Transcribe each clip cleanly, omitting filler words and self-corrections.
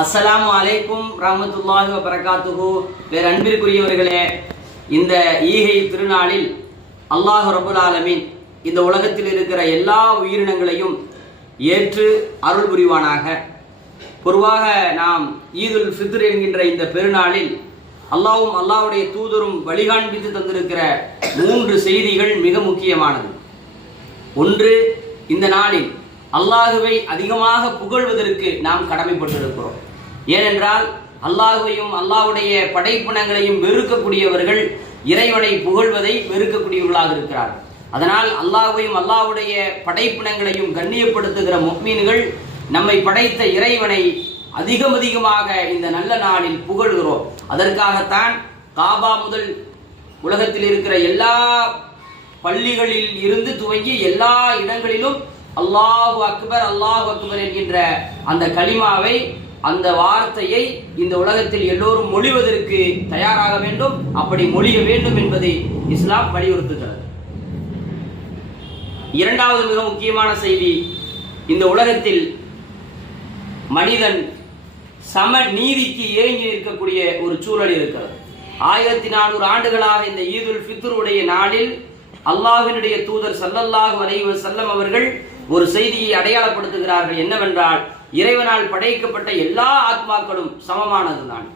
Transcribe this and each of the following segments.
அஸ்ஸலாமு அலைக்கும் ரஹ்மத்துல்லாஹி வ பரகாத்துஹு. அன்பிற்குரியவர்களே, இந்த ஈகை திருநாளில் அல்லாஹ் ரப்புல் ஆலமீன் இந்த உலகத்தில் இருக்கிற எல்லா உயிரினங்களையும் ஏற்று அருள் புரிவானாக. பொதுவாக நாம் ஈதுல் ஃபித்ர் என்கின்ற இந்த பெருநாளில் அல்லாஹ்வும் அல்லாஹ்வுடைய தூதரும் வழிகாண்பித்து தந்திருக்கிற 3 செய்திகள் மிக முக்கியமானது. ஒன்று, இந்த நாளில் அல்லாஹுவை அதிகமாக புகழ்வதற்கு நாம் கடமைப்பட்டிருக்கிறோம். ஏனென்றால் அல்லாஹுவையும் அல்லாஹ்வுடைய படைப்பினங்களையும் வெறுக்கக்கூடியவர்கள் இறைவனை புகழ்வதை வெறுக்கக்கூடியவர்களாக இருக்கிறார்கள். அதனால் அல்லாஹுவையும் அல்லாஹ்வுடைய படைப்பினங்களையும் கண்ணியப்படுத்துகிற முஃமின்கள் நம்மை படைத்த இறைவனை அதிகமாக இந்த நல்ல நாளில் புகழ்கிறோம். அதற்காகத்தான் காபா முதல் உலகத்தில் இருக்கிற எல்லா பள்ளிகளில் இருந்து துவங்கி எல்லா இடங்களிலும் அல்லாஹு அக்பர் என்கின்ற அந்த கலிமாவை, அந்த வார்த்தையை இந்த உலகத்தில் எல்லோரும் மொழிவதற்கு தயாராக வேண்டும். அப்படி மொழிய வேண்டும் என்பதை இஸ்லாம் வலியுறுத்துகிறது. இரண்டாவது மிக முக்கியமான செய்தி, இந்த உலகத்தில் மனிதன் சம நீதிக்கு ஏங்கி இருக்கக்கூடிய ஒரு சூழல் இருக்கிறது. 1400 ஆண்டுகளாக இந்த ஈதுல் ஃபித்ருடைய நாளில் அல்லாஹ்வினுடைய தூதர் ஸல்லல்லாஹு அலைஹி வஸல்லம் அவர்கள் ஒரு செய்தியை அடையாளப்படுத்துகிறார்கள். என்னவென்றால், இறைவனால் படைக்கப்பட்ட எல்லா ஆத்மாக்களும் சமமானதுதான்,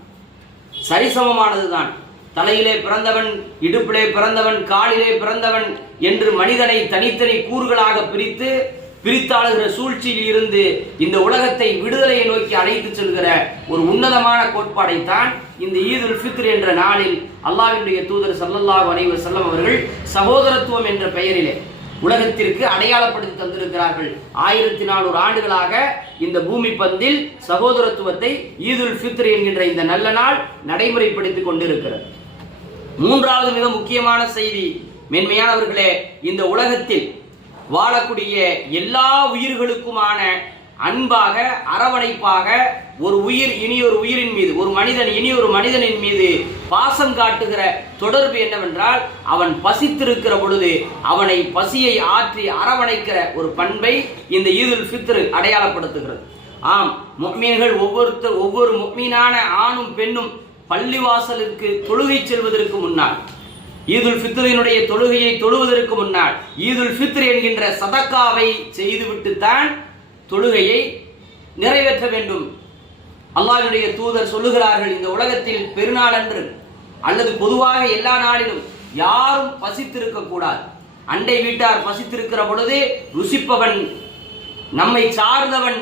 சரிசமமானதுதான். தலையிலே பிறந்தவன், இடுப்பிலே பிறந்தவன், காலிலே பிறந்தவன் என்று மனிதனை தனித்தனி கூறுகளாக பிரித்தாளுகிற சூழ்ச்சியில் இருந்து இந்த உலகத்தை விடுதலையை நோக்கி அழைத்து செல்கிற ஒரு உன்னதமான கோட்பாடைத்தான் இந்த ஈதுல் ஃபித்ர் என்ற நாளில் அல்லாஹ்வினுடைய தூதர் ஸல்லல்லாஹு அலைஹி வஸல்லம் அவர்கள் சகோதரத்துவம் என்ற பெயரிலே உலகத்திற்கு அடையாளப்படுத்தி தந்திருக்கிறார்கள். 1400 ஆண்டுகளாக இந்த பூமி பந்தில் சகோதரத்துவத்தை ஈதுல் ஃபித்ர் என்கின்ற இந்த நல்ல நாள் நடைமுறைப்படுத்திக் கொண்டிருக்கிறது. மூன்றாவது மிக முக்கியமான செய்தி, மேன்மையானவர்களே, இந்த உலகத்தில் வாழக்கூடிய எல்லா உயிர்களுக்குமான அன்பாக, அரவணைப்பாக ஒரு உயிர் இனியொரு உயிரின் மீது, ஒரு மனிதன் இனியொரு மனிதனின் மீது பாசம் காட்டுகிற தொடர்பு என்னவென்றால், அவன் பசித்திருக்கிற பொழுது அவனை பசியை ஆற்றி அரவணைக்கிற ஒரு பண்பை இந்த ஈதுல் ஃபித்ர் அடையாளப்படுத்துகிறது. ஆம், முஃமின்கள் ஒவ்வொரு முஃமினான ஆணும் பெண்ணும் பள்ளிவாசலுக்கு தொழுகை செல்வதற்கு முன்னால், ஈதுல் ஃபித்ரினுடைய தொழுகையை தொழுவதற்கு முன்னால் ஈதுல் ஃபித்ர் என்கின்ற சதக்காவை செய்துவிட்டு தான் தொழுகையை நிறைவேற்ற வேண்டும். அல்லாஹ்வுடைய தூதர் சொல்லுகிறார்கள், இந்த உலகத்தில் பெருநாள் அன்று அல்லது பொதுவாக எல்லா நாளிலும் யாரும் பசித்திருக்க கூடாது. அண்டை வீட்டார் பசித்திருக்கிற பொழுது ருசிப்பவன், நம்மை சார்ந்தவன்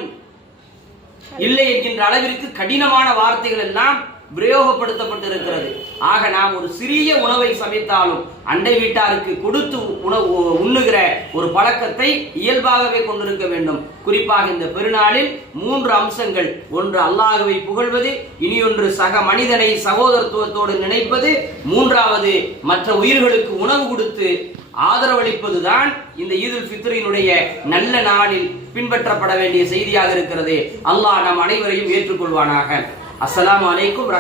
இல்லை என்கின்ற அளவிற்கு கடினமான வார்த்தைகள் எல்லாம் பிரயோகப்படுத்தப்பட்டிருக்கிறது. ஆக நாம் ஒரு சிறிய உணவை சமைத்தாலும் அண்டை வீட்டாருக்கு கொடுத்து உண்ணுகிற ஒரு பழக்கத்தை இயல்பாகவே கொண்டிருக்க வேண்டும். குறிப்பாக இந்த பெருநாளில் 3 அம்சங்கள். ஒன்று, அல்லாஹ்வை புகழ்வது. இனியொன்று, சக மனிதனை சகோதரத்துவத்தோடு நினைப்பது. மூன்றாவது, மற்ற உயிர்களுக்கு உணவு கொடுத்து ஆதரவளிப்பதுதான் இந்த ஈதுல் ஃபித்ரினுடைய நல்ல நாளில் பின்பற்றப்பட வேண்டிய செய்தியாக இருக்கிறது. அல்லாஹ் நம் அனைவரையும் ஏற்றுக்கொள்வானாக. அஸ்ஸலாமு அலைக்கும்.